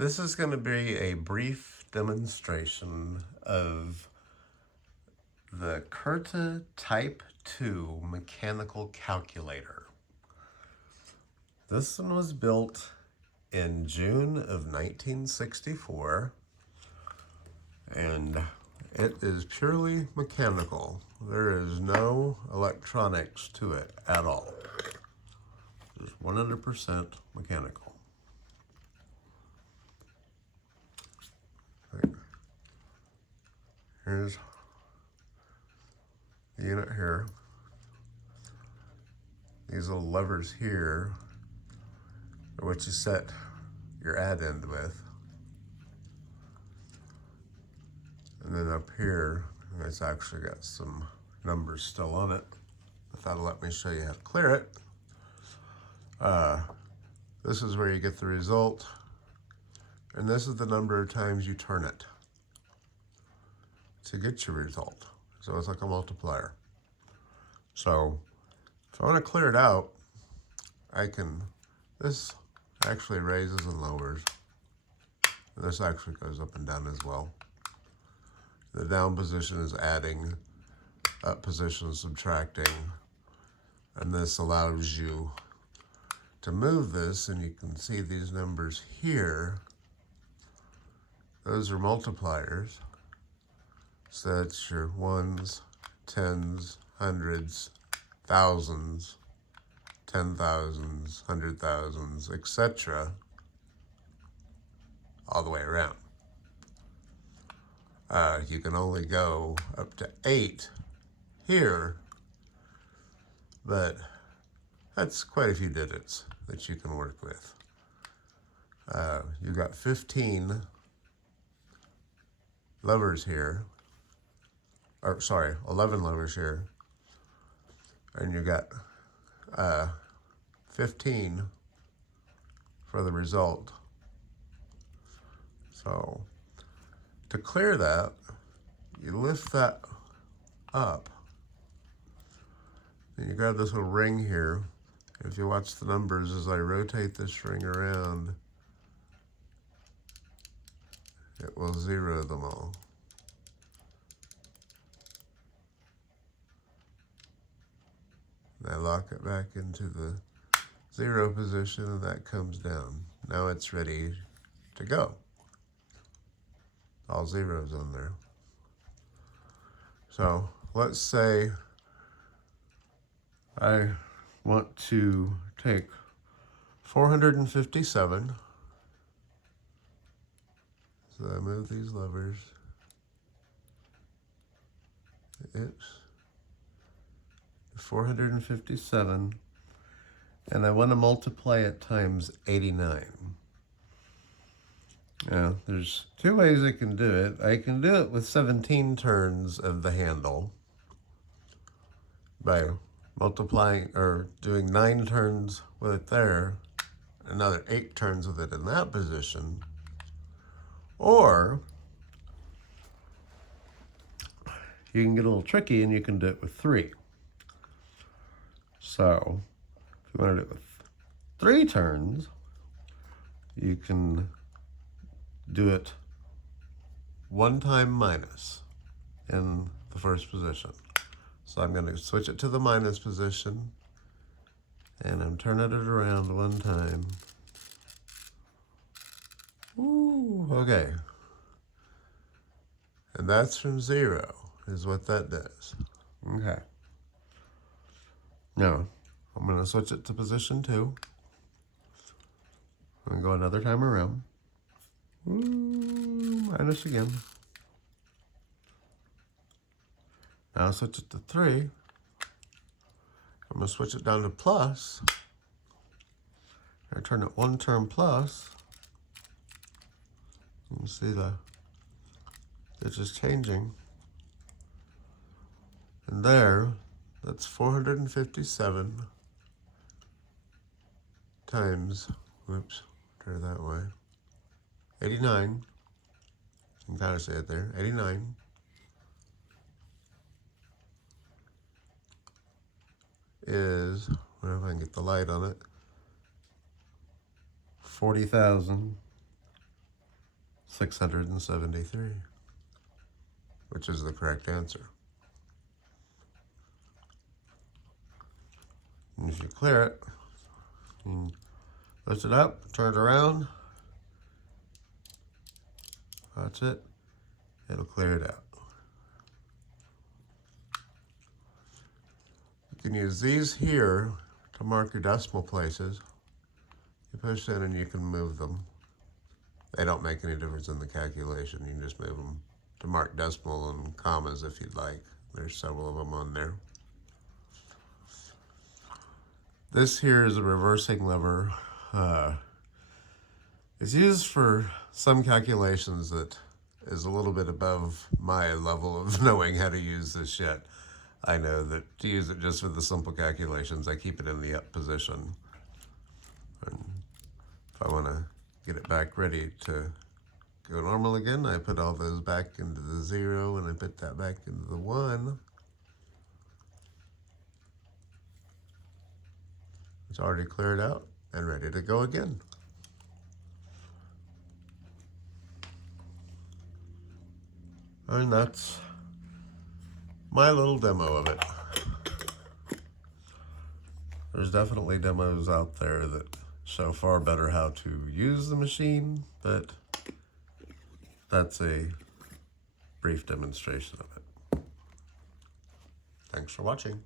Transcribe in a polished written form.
This is going to be a brief demonstration of the Curta Type 2 mechanical calculator. This one was built in June of 1964, and it is purely mechanical. There is no electronics to it at all. It's 100% mechanical. Here's the unit here. These little levers here are what you set your add end with. And then up here, it's actually got some numbers still on it. But that'll let me show you how to clear it. This is where you get the result. And this is the number of times you turn it to get your result. So it's like a multiplier. So if I want to clear it out, this actually raises and lowers. And this actually goes up and down as well. The down position is adding, up position is subtracting, and this allows you to move this, and you can see these numbers here. Those are multipliers. So that's your ones, tens, hundreds, thousands, 10,000s, 100,000s, etc. all the way around. You can only go up to 8 here, but that's quite a few digits that you can work with. You've got 15 levers here, or sorry, 11 levers here, and you got 15 for the result. So to clear that, you lift that up, and you grab this little ring here. If you watch the numbers as I rotate this ring around, it will zero them all. And I lock it back into the zero position, and that comes down. Now it's ready to go. All zeros on there. So let's say I want to take 457. So I move these levers. Oops. 457. And I want to multiply it times 89. Now, there's two ways I can do it. I can do it with 17 turns of the handle by multiplying or doing 9 turns with it there, another 8 turns with it in that position, or you can get a little tricky and you can do it with 3. So if you want to do it with 3 turns, you can do it 1 time minus in the first position. So I'm going to switch it to the minus position, and I'm turning it around 1 time. Ooh, okay. And that's from 0, is what that does. Okay. Now, I'm going to switch it to position 2. I'm going to go another time around. Ooh, minus again. Now I'll switch it to 3. I'm going to switch it down to plus. I turn it 1 term plus. You can see it's just changing. And there, that's 457 times, whoops, turn it that way, 89. You can kind of say it there, 89. Is, where if I can get the light on it, 40,000 673, which is the correct answer. And if you clear it, you lift it up, turn it around. That's it. It'll clear it out. You can use these here to mark your decimal places. You push in and you can move them. They don't make any difference in the calculation. You can just move them to mark decimal and commas if you'd like. There's several of them on there. This here is a reversing lever. It's used for some calculations that is a little bit above my level of knowing how to use this yet. I know that to use it just for the simple calculations, I keep it in the up position. And if I want to get it back ready to go normal again, I put all those back into the 0 and I put that back into the 1. It's already cleared out and ready to go again. And that's my little demo of it. There's definitely demos out there that show far better how to use the machine, but that's a brief demonstration of it. Thanks for watching.